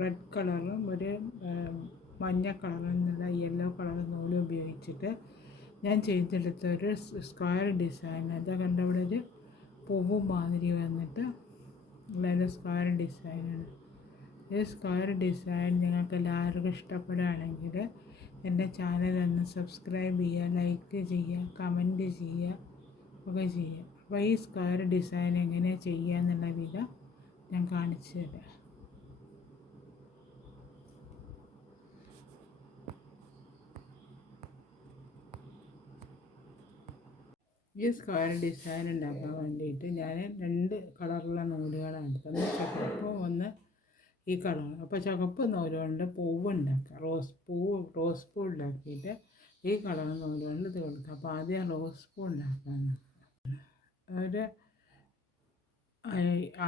Red കളറും ഒരു മഞ്ഞ കളറും എന്നുള്ള യെല്ലോ കളർ നൂല് ഉപയോഗിച്ചിട്ട് ഞാൻ ചെയ്തെടുത്ത ഒരു സ്ക്വയർ ഡിസൈൻ. അത് കണ്ട ഇവിടെ ഒരു പൂവ് മാതിരി വന്നിട്ട് ഉള്ള സ്ക്വയർ ഡിസൈനാണ്. ഈ സ്ക്വയർ ഡിസൈൻ നിങ്ങൾക്ക് എല്ലാവർക്കും ഇഷ്ടപ്പെടുകയാണെങ്കിൽ എൻ്റെ ചാനൽ ഒന്ന് സബ്സ്ക്രൈബ് ചെയ്യുക, ലൈക്ക് ചെയ്യുക, കമൻറ്റ് ചെയ്യുക ഒക്കെ ചെയ്യുക. അപ്പോൾ ഈ സ്ക്വയർ ഡിസൈൻ എങ്ങനെയാണ് ചെയ്യുക എന്നുള്ള വിധ ഞാൻ കാണിച്ചു തരാം. ഈ സ്ക്വയർ ഡിസൈൻ ഉണ്ടാക്കാൻ വേണ്ടിയിട്ട് ഞാൻ 2 കളറുള്ള നൂലുകളാണ് എടുത്തത്. ഒന്ന് ചുവപ്പും ഒന്ന് ഈ കളർ. അപ്പോൾ ചുവപ്പ് നൂല് കൊണ്ട് പൂവ് ഉണ്ടാക്കുക, റോസ് പൂ ഉണ്ടാക്കിയിട്ട് ഈ കളർ നൂല് കൊണ്ട് ഇത് കൊടുക്കുക. അപ്പോൾ ആദ്യം റോസ് പൂ ഉണ്ടാക്കാൻ ഒരു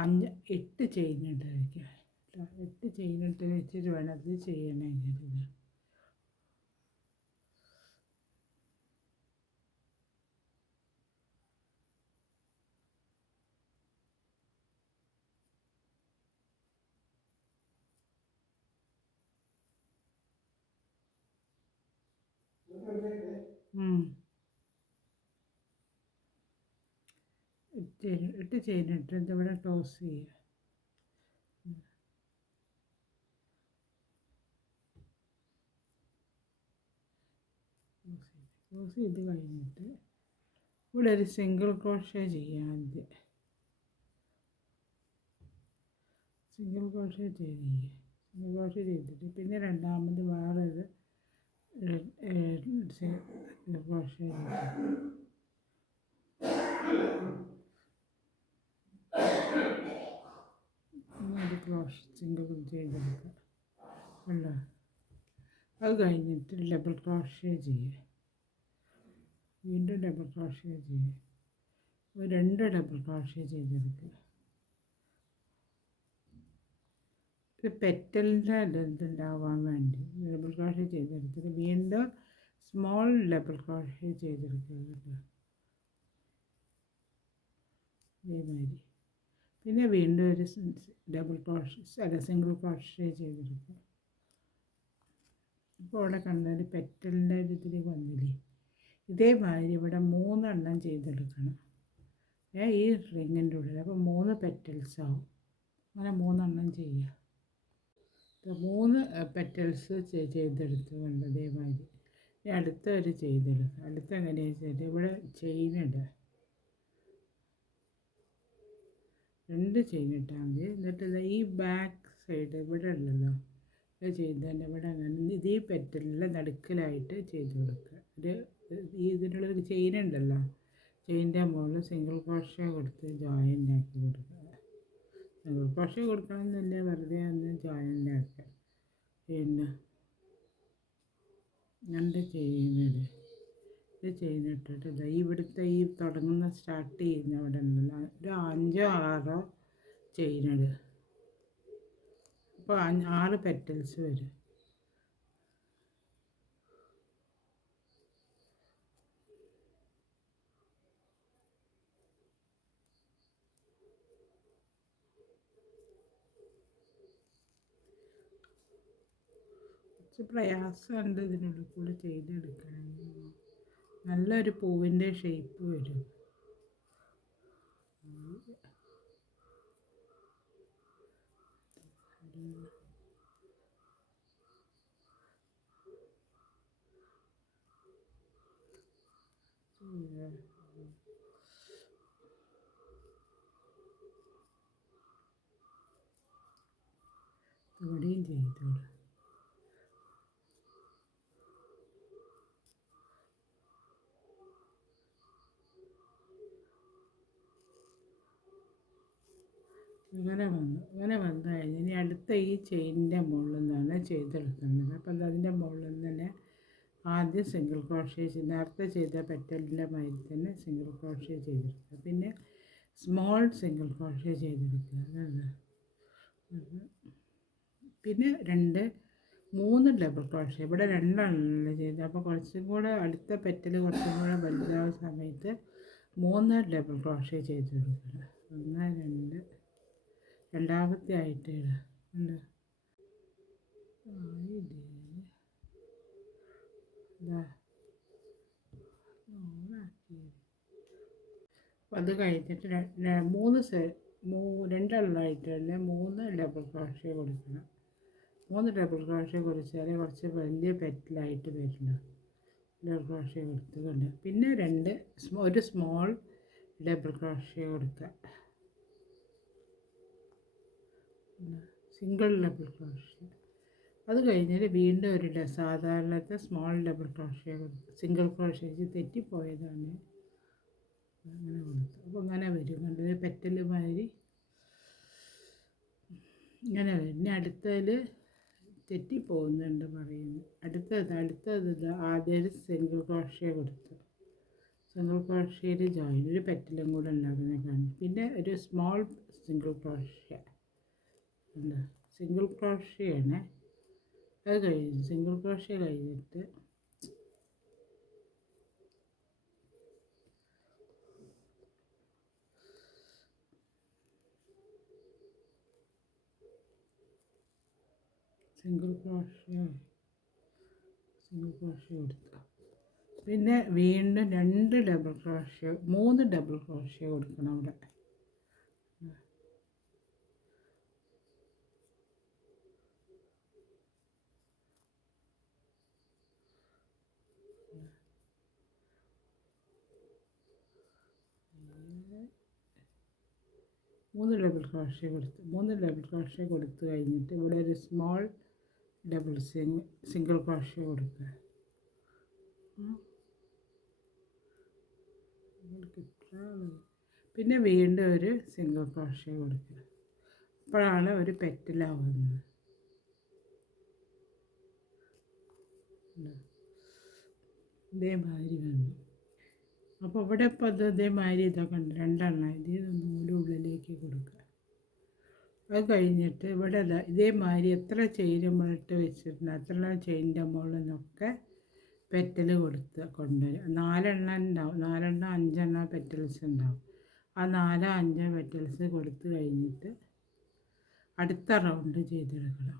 8 ചെയിനിട്ട് വയ്ക്കുക. 8 ചെയിനിട്ട് വെച്ചിട്ട് വേണം അത് ചെയ്യണമെങ്കിൽ. ഇട്ട് ചെയിനിട്ട് ഇതിവിടെ ക്ലോസ് ചെയ്യുക. ക്ലോസ് ചെയ്ത് കഴിഞ്ഞിട്ട് ഇവിടെ ഒരു സിംഗിൾ ക്രോഷേ ചെയ്യാം. ആദ്യം സിംഗിൾ ക്രോഷേ ചെയ്തിട്ട് പിന്നെ രണ്ടാമത് വേറൊരു ക്രോഷേ സിംഗിൾ ചെയ്തെടുക്കുക. അല്ല, അത് കഴിഞ്ഞിട്ട് ഡബിൾ ക്രോഷേ ചെയ്യുക. വീണ്ടും ഡബിൾ ക്രോഷേ ചെയ്യുക. 2 ഡബിൾ ക്രോഷേ ചെയ്തെടുക്കുക. ഒരു പെറ്റലിൻ്റെ ഇതുണ്ടാവാൻ വേണ്ടി ഡബിൾ ക്രോഷേ ചെയ്തെടുത്തിട്ട് വീണ്ടും സ്മോൾ ഡബിൾ ക്രോഷേ ചെയ്തെടുക്കുക. ഇതേമാതിരി പിന്നെ വീണ്ടും ഒരു സിംഗിൾ ക്രോഷേ ചെയ്തെടുക്കുക. ഇപ്പോൾ ഇവിടെ കണ്ടാൽ പെറ്റലിൻ്റെ ഇതിൽ വന്നില്ലേ. ഇതേമാതിരി ഇവിടെ 3 എണ്ണം ചെയ്തെടുക്കണം ഈ റിങ്ങിൻ്റെ ഉള്ളിൽ. അപ്പോൾ 3 പെറ്റൽസ് ആവും. അങ്ങനെ 3 എണ്ണം ചെയ്യുക. 3 പെറ്റൽസ് ചെയ്തെടുത്ത് കൊണ്ട് ഇതേമാതിരി അടുത്തൊരു ചെയ്തെടുക്കുക. അടുത്ത് എങ്ങനെയാണെന്ന് വെച്ചാൽ ഇവിടെ ചെയിനിടുക. 2 ചെയിനിട്ടാൽ മതി. എന്നിട്ട് ഈ ബാക്ക് സൈഡ് ഇവിടെ ഉണ്ടല്ലോ, ഇത് ചെയ്തതിൻ്റെ ഇവിടെ അങ്ങനെ ഇതേ പെറ്റലിൻ്റെ നടുക്കിലായിട്ട് ചെയ്ത് കൊടുക്കുക. ഇതിനുള്ളൊരു ചെയിൻ ഉണ്ടല്ലോ, ചെയിൻ്റെ മുകളിൽ സിംഗിൾ ക്രോഷേ കൊടുത്ത് ജോയിൻ്റ് ആക്കി കൊടുക്കുക. സിംഗിൾ ക്രോഷേ കൊടുക്കണമെന്നില്ല, വെറുതെ ഒന്ന് ജോയിൻ്റ് ആക്കുക. പിന്നെ 2 ചെയിനിട്. ഇത് ചെയിനിട്ടിട്ട് ഇവിടുത്തെ ഈ തുടങ്ങുന്ന സ്റ്റാർട്ട് ചെയ്യുന്ന ഇവിടെ ഉണ്ടല്ലോ ഒരു 5 6 ചെയിനിടുക. അപ്പോൾ 6 പെറ്റൽസ് വരും. കുറച്ച് പ്രയാസമുണ്ട് ഇതിനുള്ളിൽ കൂടി ചെയ്തെടുക്കണമെങ്കിൽ. നല്ലൊരു പൂവിൻ്റെ ഷേപ്പ് വരും. ഇവിടെയും ചെയ്തോളൂ. ഇങ്ങനെ വന്നു കഴിഞ്ഞ് ഇനി അടുത്ത ഈ ചെയിനിൻ്റെ മുകളിൽ നിന്നാണ് ചെയ്തെടുക്കുന്നത്. അപ്പം അതിൻ്റെ മുകളിൽ നിന്ന് തന്നെ ആദ്യം സിംഗിൾ ക്രോഷേ നേരത്തെ ചെയ്ത പെറ്റലിൻ്റെ മാതിരി തന്നെ സിംഗിൾ ക്രോഷേ ചെയ്തെടുക്കുക. പിന്നെ സ്മോൾ സിംഗിൾ ക്രോഷേ ചെയ്തെടുക്കുക. പിന്നെ 3 ഡബിൾ ക്രോഷേ. ഇവിടെ 2 എണ്ണമല്ലേ ചെയ്തത്. അപ്പോൾ കുറച്ചും കൂടെ അടുത്ത പെറ്റൽ കുറച്ചും കൂടെ വലുതാവുന്ന സമയത്ത് 3 ഡബിൾ ക്രോഷേ ചെയ്ത് കൊടുക്കണം. 1 2 രണ്ടാമത്തെ ആയിട്ട് ഉണ്ട്. അത് കഴിഞ്ഞിട്ട് രണ്ടെണ്ണമായിട്ട് തന്നെ 3 ഡബിൾ ക്രോഷ്യ കൊടുക്കണം. 3 ഡബിൾ ക്രോഷ്യ കൊടുത്താൽ കുറച്ച് വലിയ പെറ്റലായിട്ട് വരില്ല. ഡബിൾ ക്രോഷ്യ കൊടുത്തുകൊണ്ട് പിന്നെ ഒരു സ്മോൾ ഡബിൾ ക്രോഷ്യ കൊടുക്കുക. Single double crochet. അത് കഴിഞ്ഞിട്ട് വീണ്ടും സാധാരണത്തെ സ്മോൾ ഡബിൾ ക്രോഷ്യ കൊടുക്കുക. സിംഗിൾ ക്രോഷ്യ തെറ്റിപ്പോയതാണ്. അങ്ങനെ കൊടുത്തു. അപ്പോൾ അങ്ങനെ വരും. കണ്ടത് പെറ്റൽ മാതിരി ഇങ്ങനെ വരും. ഇനി അടുത്തതിൽ തെറ്റിപ്പോകുന്നുണ്ട് പറയുന്നു. അടുത്തത് ആദ്യം സിംഗിൾ ക്രോഷ്യ കൊടുത്തു. സിംഗിൾ ക്രോഷ്യയിൽ ജോയിൻ ഒരു പെറ്റലും കൂടെ ഉണ്ടാകുന്ന കാണും. പിന്നെ ഒരു സ്മോൾ സിംഗിൾ ക്രോഷ്യ ഉണ്ട്. സിംഗിൾ ക്രോഷ്യയാണ്. അത് കഴിഞ്ഞു. സിംഗിൾ ക്രോഷ്യ കഴിഞ്ഞിട്ട് സിംഗിൾ ക്രോഷ്യ കൊടുക്കുക. പിന്നെ വീണ്ടും 3 ഡബിൾ ക്രോഷ്യ കൊടുക്കണം അവിടെ. മൂന്ന് ഡബിൾ ക്രോഷ്യ കൊടുത്തു കഴിഞ്ഞിട്ട് ഇവിടെ ഒരു സ്മോൾ സിംഗിൾ ക്രോഷ്യ കൊടുക്കുക. പിന്നെ വീണ്ടും ഒരു സിംഗിൾ ക്രോഷ്യ കൊടുക്കുക. അപ്പോഴാണ് ഒരു പെറ്റലാവുന്നത്. ഇതേമാതിരി വന്നു. അപ്പോൾ ഇവിടെ ഇപ്പോൾ ഇതേമാതിരി ഇതൊക്കെ ഉണ്ട്. രണ്ടെണ്ണം നൂല് ഉള്ളിലേക്ക് കൊടുക്കുക. അത് കഴിഞ്ഞിട്ട് ഇവിടെ ഇതേമാതിരി എത്ര ചെയിൻ നമ്മളിട്ട് വെച്ചിട്ടുണ്ട് അത്ര ചെയിൻ്റെ മുകളിൽ നിന്നൊക്കെ പെറ്റൽ കൊണ്ടുവരും. 4 ഉണ്ടാവും. 5 പെറ്റൽസ് ഉണ്ടാവും. ആ 5 പെറ്റൽസ് കൊടുത്ത് കഴിഞ്ഞിട്ട് അടുത്ത റൗണ്ട് ചെയ്തെടുക്കണം.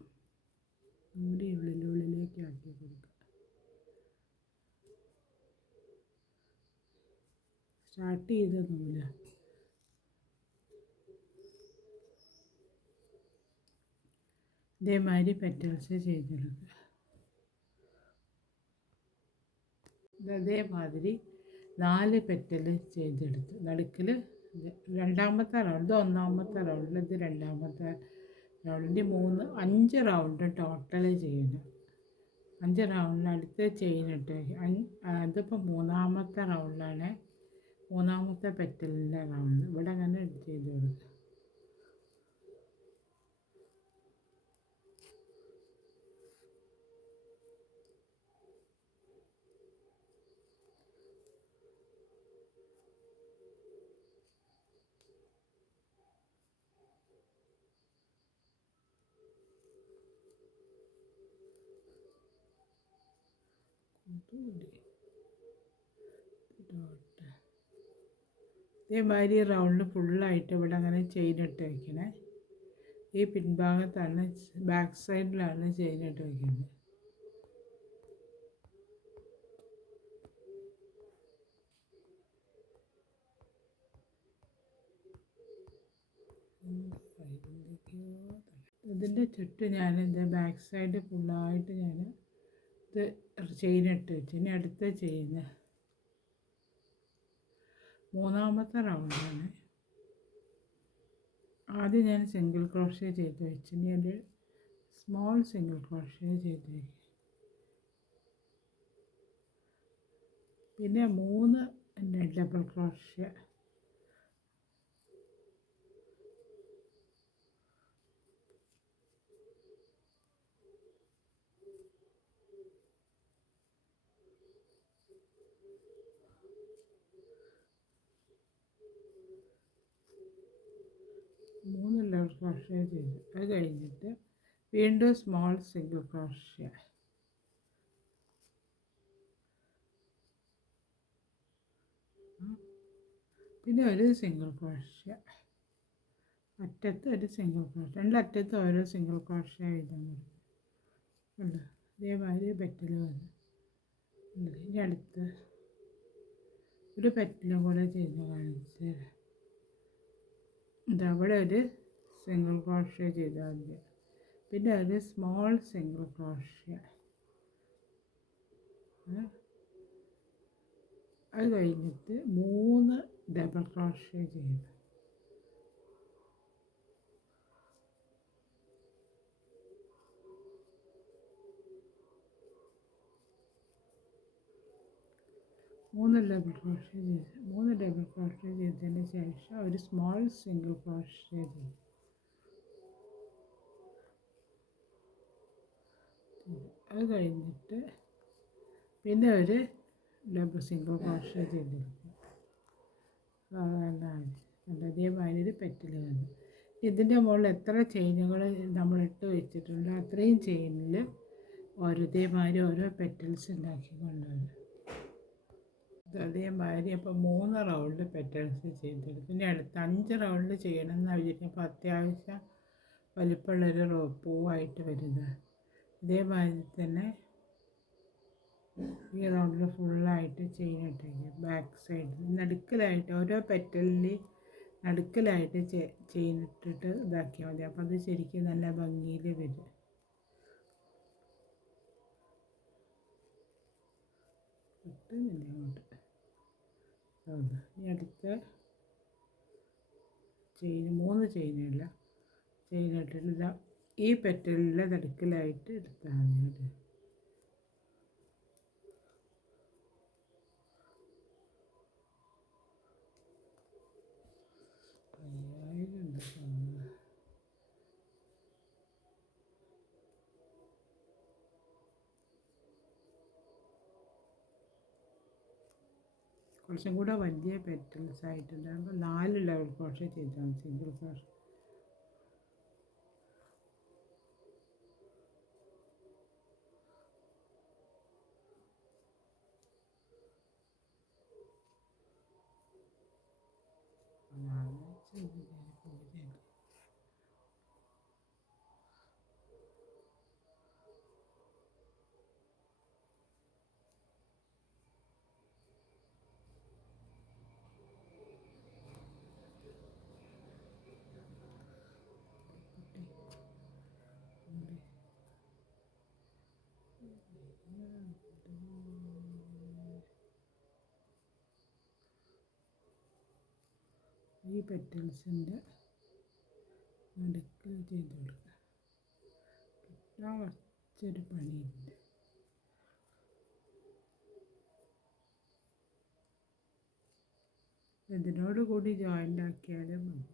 നൂല് ഉള്ളിലേക്ക് ആക്കി കൊടുക്കുക. സ്റ്റാർട്ട് ചെയ്ത നൂല് ഇതേമാതിരി പെറ്റൽസ് ചെയ്തെടുക്കുക. അതേമാതിരി 4 പെറ്റൽ ചെയ്തെടുത്ത് നടുക്കിൽ രണ്ടാമത്തെ റൗണ്ട്, ഒന്നാമത്തെ റൗണ്ടിൽ ഇത് രണ്ടാമത്തെ റൗണ്ടിൽ 5 റൗണ്ട് ടോട്ടൽ ചെയ്യണം. 5 റൗണ്ടിൽ അടുത്ത് ചെയ്യുന്നിട്ട് അതിപ്പോൾ 3ാമത്തെ റൗണ്ടാണ്. 3ാമത്തെ പെറ്റലിൻ്റെ റൗണ്ട് ഇവിടെ അങ്ങനെ ചെയ്ത് കൊടുക്കുക. ഇതേമാതിരി റൗണ്ട് ഫുള്ളായിട്ട് ഇവിടെ അങ്ങനെ ചെയിനിട്ട് വയ്ക്കണേ. ഈ പിൻഭാഗത്താണ്, ബാക്ക് സൈഡിലാണ് ചെയിനിട്ട് വയ്ക്കുന്നത്. ഇതിൻ്റെ ചുറ്റും ഞാനിത് ബാക്ക് സൈഡ് ഫുള്ളായിട്ട് ഇത് ചെയിനിട്ട് വെച്ചു. ഇനി അടുത്ത ചെയിന് 3ാമത്തെ റൗണ്ടാണ്. ആദ്യം ഞാൻ സിംഗിൾ ക്രോഷ്യ ചെയ്ത് വെച്ചു. ഇനി ഒരു സ്മോൾ സിംഗിൾ ക്രോഷ്യ ചെയ്ത് വയ്ക്കും. പിന്നെ 3 ഡബിൾ ക്രോഷ്യ. ഡബിൾ ക്രോഷ്യ ചെയ്തു. അത് കഴിഞ്ഞിട്ട് വീണ്ടും സ്മോൾ സിംഗിൾ ക്രോഷ്യ. പിന്നെ ഒരു സിംഗിൾ ക്രോഷ്യ അറ്റത്ത്, ഒരു സിംഗിൾ ക്രോഷ്യ, രണ്ടറ്റത്ത് ഓരോ സിംഗിൾ ക്രോഷ്യ വീതം ഉണ്ട്. ഇതേമാതിരി പെറ്റൽ വന്നു. ഇനി അടുത്ത് ഒരു പെറ്റലും കൂടെ ചെയ്ത് കാണിച്ച് തരാം. ഇതവിടെ ഒരു സിംഗിൾ ക്രോഷ്യ ചെയ്താൽ മതി. പിന്നെ ഒരു സ്മോൾ സിംഗിൾ ക്രോഷ്യ, അത് കഴിഞ്ഞിട്ട് 3 ഡബിൾ ക്രോഷ്യ ചെയ്യണം. മൂന്ന് ഡബിൾ ക്രോഷ്യ ചെയ്തതിന് ശേഷം ഒരു സ്മോൾ സിംഗിൾ ക്രോഷ്യ ചെയ്യും. അത് കഴിഞ്ഞിട്ട് പിന്നെ ഒരു ഡബിൾ സിംഗിൾ ക്രോഷ്യ ചെയ്തെടുക്കും. അതേമാതിരി ഒരു പെറ്റൽ വന്നു. ഇതിൻ്റെ മുകളിൽ എത്ര ചെയിനുകൾ നമ്മൾ ഇട്ട് വെച്ചിട്ടുണ്ടോ അത്രയും ചെയിനിൽ ഇതേമാതിരി ഓരോ പെറ്റൽസ് ഉണ്ടാക്കി കൊണ്ടുവരും. അതേമാതിരി അപ്പോൾ 3 റൗണ്ട് പെറ്റൽസ് ചെയ്തെടുക്കും. പിന്നെ അടുത്ത 5 റൗണ്ട് ചെയ്യണമെന്ന് വിചാരിക്കുമ്പോൾ അത്യാവശ്യം വലിപ്പമുള്ളൊരു പൂവായിട്ട് വരുന്നത്. ഇതേമാതിരി തന്നെ ഈ റൗണ്ടിൽ ഫുള്ളായിട്ട് ചെയിൻ ഇട്ടേക്കുക. ബാക്ക് സൈഡിൽ നടുക്കിലായിട്ട് ഓരോ പെറ്റലിൽ നടുക്കിലായിട്ട് ചെയിൻ ഇട്ടിട്ട് ഇതാക്കിയാൽ മതി. അപ്പോൾ അത് ശരിക്കും നല്ല ഭംഗിയിൽ വരും. അങ്ങോട്ട് ഇനി അടുത്ത ചെയിൻ 3 ചെയിനില്ല ചെയിൻ ഇട്ടിട്ട് ഈ പെറ്റലിലെ നടുക്കിലായിട്ട് എടുത്താൽ മതി. കുറച്ചും കൂടെ വലിയ പെറ്റൽസ് ആയിട്ടുണ്ടാകുമ്പോൾ 4 ലെവൽ ക്രോഷ്യ ചെയ്താൽ സിംഗിൾ ക്രോഷ്യ. ഈ പെറ്റൽസിൻ്റെ നടുക്ക് ചെയ്ത് കൊടുക്കുക. കുറച്ചൊരു പണിയുണ്ട്. ഇതിനോട് കൂടി ജോയിൻ്റ് ആക്കിയാലും മതി.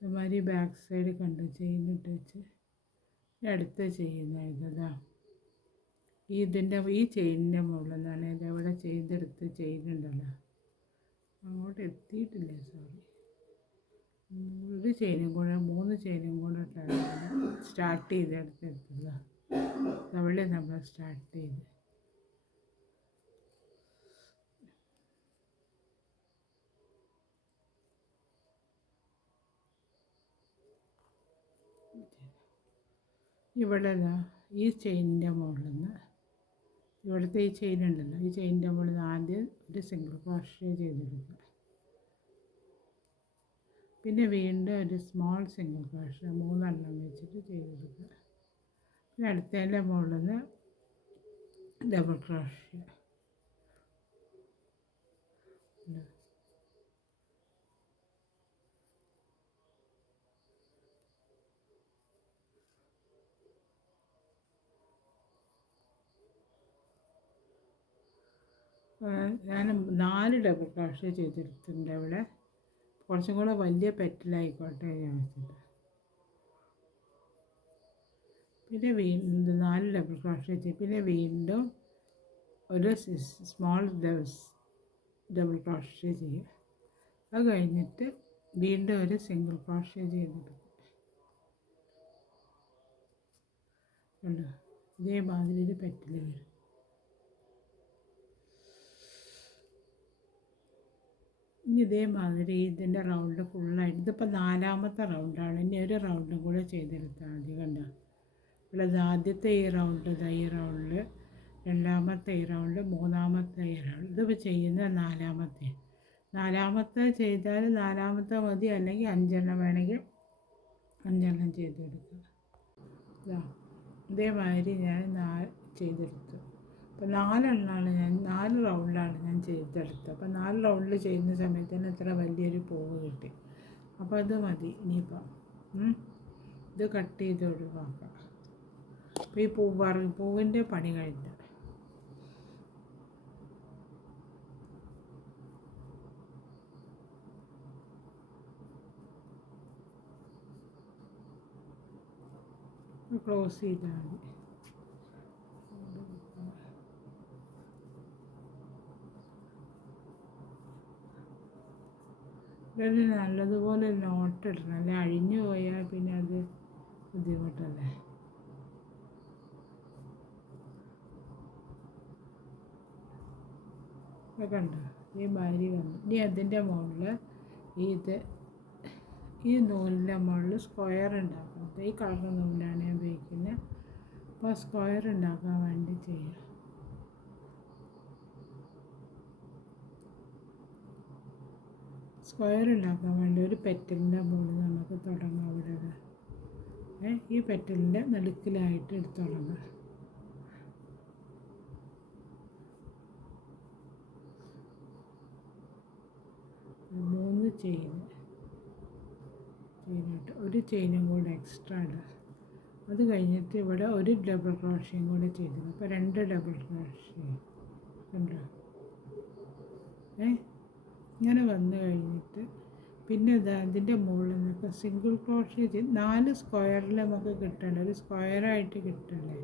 അതേമാതിരി ബാക്ക് സൈഡ് കണ്ടു ചെയ്യുന്നിട്ട് വെച്ച് അടുത്ത് ചെയ്യുന്ന ഇതാ ഈ ചെയിനിൻ്റെ മുകളിൽ നിന്നാണ് ഇതെവിടെ ചെയ്തെടുത്ത് ചെയ്യുന്നുണ്ടല്ലോ, അങ്ങോട്ട് എത്തിയിട്ടില്ല, സോറി. ഒരു ചെയിനും കൂടെ 3 ചെയിനും കൂടെ സ്റ്റാർട്ട് ചെയ്തെടുത്തെടുത്തില്ല. അവിടെ നമ്മൾ സ്റ്റാർട്ട് ചെയ്ത് ഇവിടെ ഈ ചെയിനിൻ്റെ മുകളിൽ നിന്ന് ഇവിടുത്തെ ഈ ചെയിൻ ഉണ്ടല്ലോ, ഈ ചെയിനിൻ്റെ മുകളിൽ നിന്ന് ആദ്യം ഒരു സിംഗിൾ ക്രോഷ്യ ചെയ്തെടുക്കുക. പിന്നെ വീണ്ടും ഒരു സ്മോൾ സിംഗിൾ ക്രോഷ്യ 3 എണ്ണം വെച്ചിട്ട് ചെയ്തെടുക്കുക. പിന്നെ അടുത്തതിൻ്റെ മുകളിൽ നിന്ന് ഡബിൾ ക്രോഷ്യ. ഞാൻ 4 ഡബിൾ ക്രോഷ്യ ചെയ്തെടുത്തിട്ടുണ്ട്. അവിടെ കുറച്ചും കൂടെ വലിയ പെറ്റലായിക്കോട്ടെ ഞാൻ വെച്ചിട്ട്. പിന്നെ വീണ്ടും 4 ഡബിൾ ക്രോഷ്യ ചെയ്ത് പിന്നെ വീണ്ടും ഒരു സ്മോൾ ഡബിൾ ക്രോഷ്യ ചെയ്യുക. അത് കഴിഞ്ഞിട്ട് വീണ്ടും ഒരു സിംഗിൾ ക്രോഷ്യ ചെയ്തെടുക്കുക. ഇതേമാതിരി ഒരു പെറ്റൽ വരും. ഇനി ഇതേമാതിരി ഇതിൻ്റെ റൗണ്ട് ഫുള്ളായിട്ട്, ഇതിപ്പോൾ 4ാമത്തെ റൗണ്ടാണ്. ഇനി ഒരു റൗണ്ടും കൂടെ ചെയ്തെടുത്താൽ മതി. കണ്ടോ, ഉള്ളത് ആദ്യത്തെ ഈ റൗണ്ട്, ഈ റൗണ്ടിൽ 2ാമത്തെ ഈ റൗണ്ട്, 3ാമത്തെ ഈ റൗണ്ട്. ഇതിപ്പോൾ ചെയ്യുന്ന 4ാമത്തെ ചെയ്താൽ 4ാമത്തെ മതി, അല്ലെങ്കിൽ 5 വേണമെങ്കിൽ 5 ചെയ്തെടുക്കുക. ഇതേമാതിരി ഞാൻ ചെയ്തെടുത്തു. അപ്പോൾ 4 റൗണ്ടിലാണ് ഞാൻ ചെയ്തെടുത്തത്. അപ്പോൾ 4 റൗണ്ടിൽ ചെയ്യുന്ന സമയത്ത് തന്നെ ഇത്ര വലിയൊരു പൂവ് കിട്ടി. അപ്പോൾ അത് മതി. ഇനിയിപ്പോൾ ഇത് കട്ട് ചെയ്ത് ഒഴിവാക്കാം. അപ്പോൾ ഈ പൂവിൻ്റെ പണി കഴിഞ്ഞു. ക്ലോസ് ചെയ്താൽ മതി. ഇതിന് നല്ലതുപോലെ നോട്ട് ഇടണം, അല്ലെ അഴിഞ്ഞു പോയാൽ പിന്നെ അത് ബുദ്ധിമുട്ടല്ലേ. കണ്ടോ, ഈ ഭാര്യ വന്നു. ഇനി അതിൻ്റെ മുകളിൽ ഈ നൂലിൻ്റെ മുകളിൽ സ്ക്വയർ ഉണ്ടാക്കണം. ഈ കളർ നൂലാണ് ഞാൻ ഉപയോഗിക്കുന്നത്. അപ്പോൾ സ്ക്വയർ ഉണ്ടാക്കാൻ വേണ്ടി ചെയ്യാം. സ്ക്വയർ ഉണ്ടാക്കാൻ വേണ്ടി ഒരു പെറ്റലിൻ്റെ മുകളിൽ നമുക്ക് തുടങ്ങാം. അവിടെ ഈ പെറ്റലിൻ്റെ നടുക്കിലായിട്ട് എടുത്ത് തുടങ്ങാം. മൂന്ന് ചെയിനായിട്ട് ഒരു ചെയിനും കൂടെ എക്സ്ട്രാ ഇടുക. അത് കഴിഞ്ഞിട്ട് ഇവിടെ ഒരു ഡബിൾ ക്രോഷ്യം കൂടെ ചെയ്തു. അപ്പോൾ 2 ഡബിൾ ക്രോഷ്യം കണ്ടോ. ഇങ്ങനെ വന്നു കഴിഞ്ഞിട്ട് പിന്നെ അതിൻ്റെ മുകളിൽ നിന്നൊക്കെ സിംഗിൾ ക്രോഷ്യം ചെയ്ത് 4 സ്ക്വയറിൽ നമുക്ക് കിട്ടണ്ടേ, ഒരു സ്ക്വയറായിട്ട് കിട്ടണ്ടേ,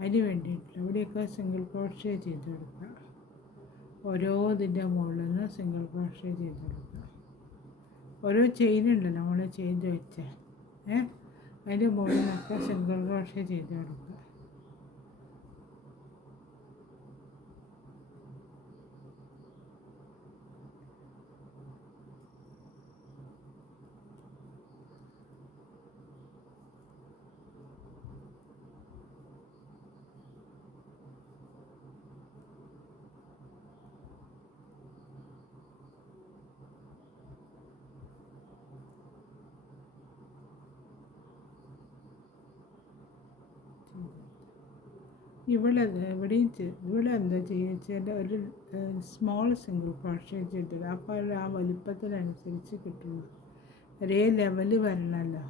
അതിന് വേണ്ടിയിട്ടില്ല. ഇവിടെയൊക്കെ സിംഗിൾ ക്രോഷ്യം ചെയ്ത് കൊടുക്കുക. ഓരോ ഇതിൻ്റെ മുകളിൽ നിന്ന് സിംഗിൾ ക്രോഷ്യം ചെയ്ത് കൊടുക്കുക. ഓരോ ചെയിനുണ്ടല്ലോ നമ്മൾ ചെയ്ത് വെച്ച അതിൻ്റെ മുകളിൽ നിന്നൊക്കെ സിംഗിൾ ക്രോഷ്യം ചെയ്ത് കൊടുക്കുക. ഇവിടെ എന്താ ചെയ്യുക വെച്ചാൽ ഒരു സ്മോൾ സിംഗിൾ ക്രോഷ്യം ചെയ്തിടുക. അപ്പോൾ ആ വലിപ്പത്തിനനുസരിച്ച് കിട്ടുള്ളൂ. ഒരേ ലെവൽ വരണമല്ലോ.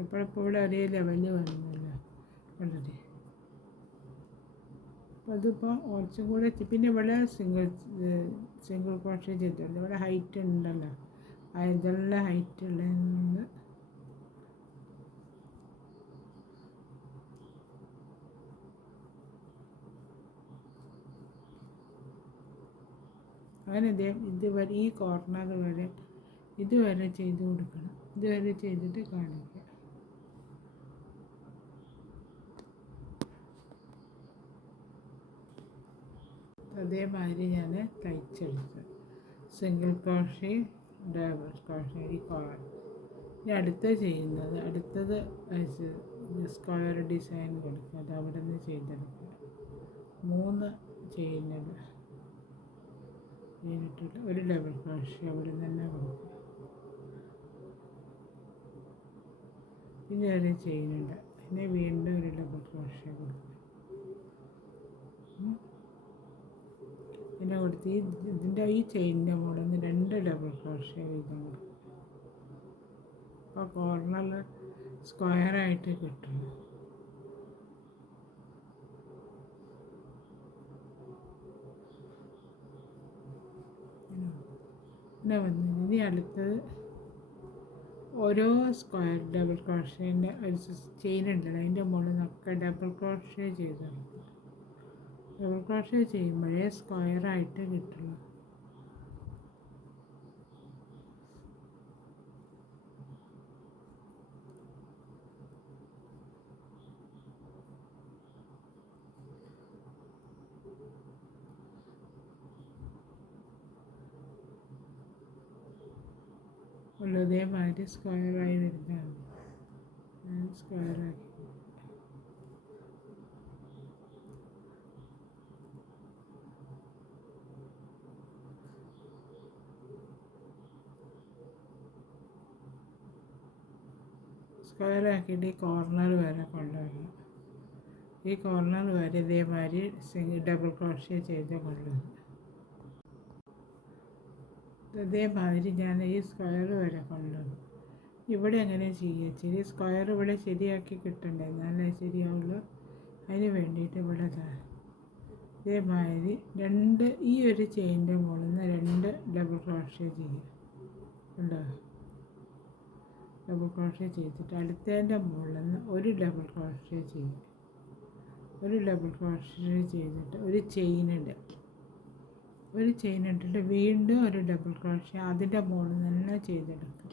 ഇപ്പോഴിപ്പോൾ ഇവിടെ ഒരേ ലെവലിൽ വരുന്നല്ലോ വളരെ. അപ്പോൾ അതിപ്പോൾ കുറച്ചും കൂടെ പിന്നെ ഇവിടെ സിംഗിൾ ക്രോഷ്യം ചെയ്തിട്ടുണ്ട്. ഇവിടെ ഹൈറ്റ് ഉണ്ടല്ലോ, ഇതെല്ലാം ഹൈറ്റ് ഉള്ളതെന്ന് അങ്ങനെ ഇതുവരെ ഈ കോർണർ വരെ ഇതുവരെ ചെയ്ത് കൊടുക്കണം. ഇതുവരെ ചെയ്തിട്ട് കാണിക്കുക. അതേമാതിരി ഞാൻ തയ്ച്ചെടുത്ത് സിംഗിൾ ക്രോഷ്യം, ഡബിൾ ക്രോഷ്യം, ഈ കോളർ. ഇനി അടുത്തത് സ്ക്വയർ ഡിസൈൻ കൊടുക്കുക. അത് അവിടെ നിന്ന് ചെയ്തെടുക്കുക. 3 ചെയ്യുന്നത് ചെയ്തിട്ട് ഒരു ഡബിൾ ക്രോഷ്യം അവിടെ നിന്ന് തന്നെ കൊടുക്കുക. പിന്നെ ഒരു ചെയിനുണ്ട്, പിന്നെ വീണ്ടും ഒരു ഡബിൾ ക്രോഷ്യം കൊടുക്കുക. പിന്നെ കൊടുത്ത് ഇതിൻ്റെ ഈ ചെയിനിൻ്റെ മുകളിൽ നിന്ന് 2 ഡബിൾ ക്രോഷ്യം വീതം കൊടുക്കും. അപ്പോൾ കോർണറിൽ സ്ക്വയറായിട്ട് കിട്ടും. ഇങ്ങനെ വന്നു. ഇനി അടുത്തത് ഓരോ സ്ക്വയർ ഡബിൾ ക്രോഷേൻ്റെ ഒരു ചെയിൻ ഉണ്ടല്ലോ, അതിൻ്റെ മുകളിൽ നിന്നൊക്കെ ഡബിൾ ക്രോഷേ ചെയ്ത് കൊടുക്കുക. ഡബിൾ ക്രോഷേ ചെയ്യുമ്പോഴേ സ്ക്വയറായിട്ട് കിട്ടുള്ളൂ. ഇതേമാതിരി സ്ക്വയറായി വരുന്നതാണ്. സ്ക്വയറാക്കി സ്ക്വയറാക്കിയിട്ട് ഈ കോർണർ വരെ കൊണ്ടുവരണം. ഈ കോർണർ വരെ ഇതേമാതിരി ഡബിൾ ക്രോഷേ ചെയ്ത് കൊണ്ടുവരണം. അതേമാതിരി ഞാൻ ഈ സ്ക്വയർ വരെ കൊണ്ടുവന്നു. ഇവിടെ എങ്ങനെ ചെയ്യുക, ഈ സ്ക്വയർ ഇവിടെ ശരിയാക്കി കിട്ടണ്ടേ, എന്നാലേ ശരിയാവുള്ളൂ. അതിന് വേണ്ടിയിട്ട് ഇവിടെ ഇതേമാതിരി ഈ ഒരു ചെയിൻ്റെ മുകളിൽ നിന്ന് 2 ഡബിൾ ക്രോഷേ ചെയ്യുക. ഉണ്ടോ? ഡബിൾ ക്രോഷേ ചെയ്തിട്ട് അടുത്തതിൻ്റെ മുകളിൽ നിന്ന് ഒരു ഡബിൾ ക്രോഷേ ചെയ്യുക. ഒരു ഡബിൾ ക്രോഷേ ചെയ്തിട്ട് ഒരു ചെയിൻ ഇട്ടിട്ട് വീണ്ടും ഒരു ഡബിൾ ക്രോഷേ അതിൻ്റെ മുകളിൽ തന്നെ ചെയ്തെടുക്കുക.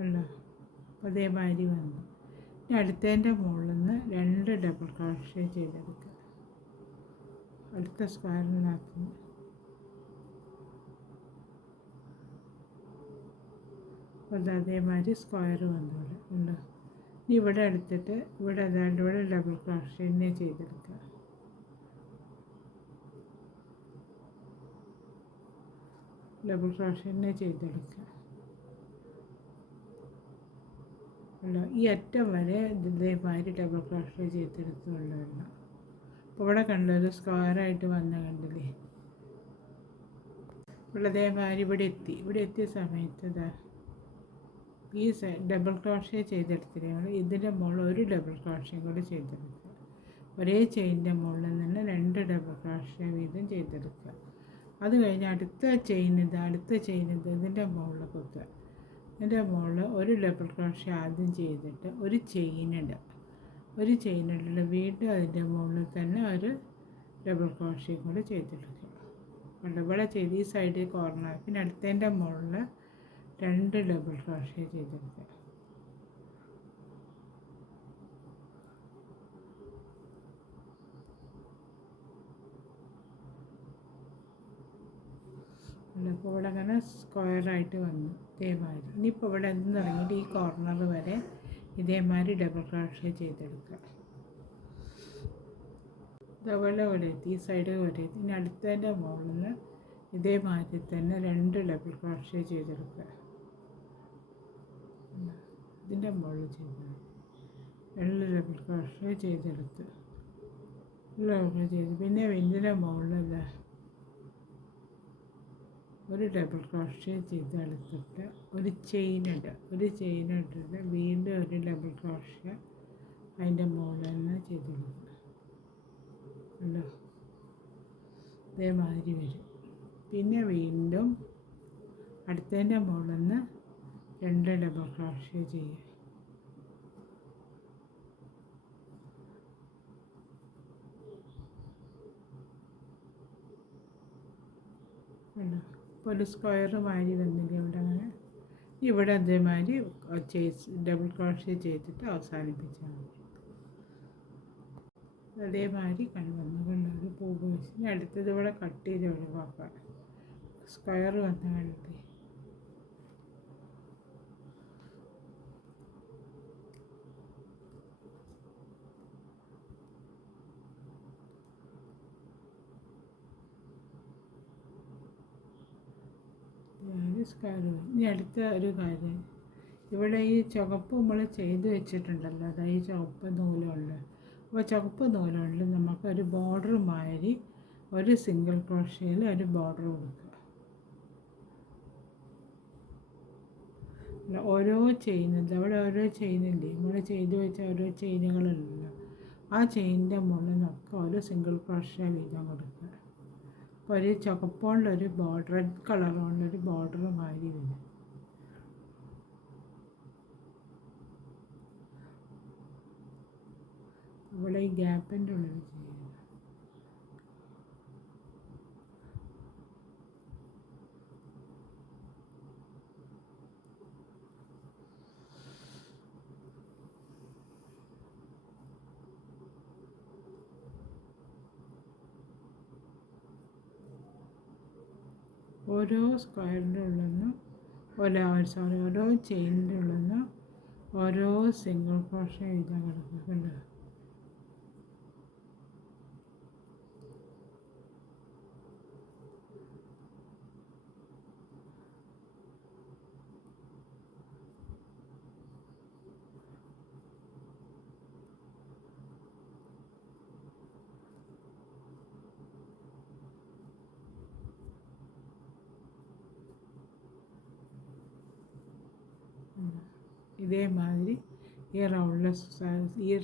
ഉണ്ടോ? അതേമാതിരി വന്നു. ഇനി അടുത്തതിൻ്റെ മുകളിൽ നിന്ന് 2 ഡബിൾ ക്രോഷേ ചെയ്തെടുക്കുക. അടുത്ത സ്ക്വയറിനകത്ത് അതേമാതിരി സ്ക്വയർ വന്നോളൂ. ഉണ്ടോ? ഇനി ഇവിടെ എടുത്തിട്ട് ഇവിടെ ഡബിൾ ക്രോഷേ ചെയ്തെടുക്കുക. ഡബിൾ ക്രോഷേ ചെയ്തെടുക്കുക. ഈ അറ്റം വരെ ഇതേമാതിരി ഡബിൾ ക്രോഷേ ചെയ്തെടുത്ത് കൊണ്ടുവരണം. അപ്പോൾ ഇവിടെ കണ്ടത് സ്ക്വയറായിട്ട് കണ്ടില്ലേ. ഇവിടെ ഇതേമാതിരി ഇവിടെ എത്തിയ സമയത്ത് ഈ ഡബിൾ ക്രോഷേ ചെയ്തെടുത്തില്ലേ, ഇതിൻ്റെ മുകളിൽ ഒരു ഡബിൾ ക്രോഷേ കൂടി ചെയ്തെടുക്കുക. ഒരേ ചെയിൻ്റെ മുകളിൽ നിന്ന് 2 ഡബിൾ ക്രോഷേ വീതം ചെയ്തെടുക്കുക. അത് കഴിഞ്ഞ് അടുത്ത ചെയിൻ ഇതിൻ്റെ മുകളിൽ കുത്തുക. ഇതിൻ്റെ മുകളിൽ ഒരു ഡബിൾ ക്രോഷേ ആദ്യം ചെയ്തിട്ട് ഒരു ചെയിൻ ഇട്ടിട്ട് വീണ്ടും അതിൻ്റെ മുകളിൽ തന്നെ ഒരു ഡബിൾ ക്രോഷേ കൂടി ചെയ്തെടുക്കുക. ഇവിടെ ചെയ്ത് ഈ സൈഡിൽ കോർണർ, പിന്നെ അടുത്തതിൻ്റെ മുകളിൽ 2 ഡബിൾ ക്രോഷേ ചെയ്തെടുക്കുക. അപ്പോൾ ഇവിടെ അങ്ങനെ സ്ക്വയറായിട്ട് വന്നു ഇതേമാതിരി. ഇനിയിപ്പോൾ ഇവിടെ നിന്ന് തുടങ്ങിയിട്ട് ഈ കോർണർ വരെ ഇതേമാതിരി ഡബിൾ ക്രോഷേ ചെയ്തെടുക്കുക. ഇതേപോലെ ഇവിടെ എത്തി, ഈ സൈഡ് വരെ എത്തി. ഇനി അടുത്തതിൻ്റെ മുകളിൽ നിന്ന് ഇതേമാതിരി തന്നെ 2 ഡബിൾ ക്രോഷേ ചെയ്തെടുക്കുക. ഇതിൻ്റെ മുകളിൽ ചെയ്ത് 2 ഡബിൾ ക്രോഷേ ചെയ്തെടുത്ത് പിന്നെ ഇതിൻ്റെ മുകളിലല്ല ഒരു ഡബിൾ ക്രോഷേ ചെയ്തെടുത്തിട്ട് ഒരു ചെയിൻ ഇട്ടിട്ട് വീണ്ടും ഒരു ഡബിൾ ക്രോഷേ അതിൻ്റെ മുകളിൽ തന്നെ ചെയ്തെടുക്കുക. ഉണ്ടോ? ഇതേമാതിരി വരും. പിന്നെ വീണ്ടും അടുത്തതിൻ്റെ മുകളിൽ നിന്ന് 2 ഡബിൾ ക്രോഷേ ചെയ്യുക. ഉണ്ടോ? ഇപ്പോൾ ഒരു സ്ക്വയർ മാതിരി വന്നില്ലേ ഇവിടെ. അങ്ങനെ ഇവിടെ അതേമാതിരി ഡബിൾ ക്രോഷേ ചെയ്തിട്ട് അവസാനിപ്പിച്ചാൽ മതി. അതേമാതിരി വന്നുകൊണ്ടൊരു പൂവ് വെച്ച് അടുത്തത് ഇവിടെ കട്ട് ചെയ്ത് ഒഴിവാക്കാം. സ്ക്വയർ വന്ന് കണ്ടിട്ട് സ്ക്വയർ. ഇനി അടുത്ത ഒരു കാര്യം, ഇവിടെ ഈ ചുവപ്പ് നമ്മൾ ചെയ്ത് വെച്ചിട്ടുണ്ടല്ലോ, അതായത് ഈ ചുവപ്പ് നൂലുണ്ട്. അപ്പോൾ ചുവപ്പ് നൂലുകൊണ്ട് നമുക്കൊരു ബോർഡർ മാതിരി ഒരു സിംഗിൾ ക്രോഷേയിൽ ഒരു ബോർഡർ കൊടുക്കുക. ഓരോ ചെയിനും അവിടെ ഓരോ ചെയിനില്ലേ, നമ്മൾ ചെയ്ത് വെച്ച ഓരോ ചെയിനുകളുണ്ടല്ലോ, ആ ചെയിനിൻ്റെ മുകളിൽ നിന്നൊക്കെ ഒരു സിംഗിൾ ക്രോഷേ വീതം കൊടുക്കുക. ഒരു ചുവപ്പുള്ളൊരു ബോർഡർ, റെഡ് കളറുള്ളൊരു ബോർഡർ മാതിരി വരും. ഇവിടെ ഈ ഗ്യാപ്പിൻ്റെ ഉള്ളിൽ ചെയ്യുക. ഓരോ സ്ക്വയറിൻ്റെ ഉള്ളിൽ നിന്നും ഓരോ ചെയിനിൻ്റെ ഉള്ളിൽ നിന്നും ഓരോ സിംഗിൾ ക്രോഷ്യ എഴുതാൻ കിടക്കുന്നുണ്ട്. ഇതേമാതിരി ഈ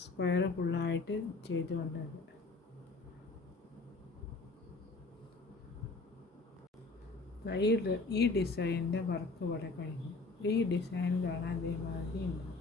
സ്ക്വയർ ഫുള്ളായിട്ട് ചെയ്തുകൊണ്ടത്. ഈ ഡിസൈനിൻ്റെ വർക്ക് ഇവിടെ കഴിഞ്ഞു. ഈ ഡിസൈൻ കാണാൻ ഇതേമാതിരി ഉണ്ടാവും.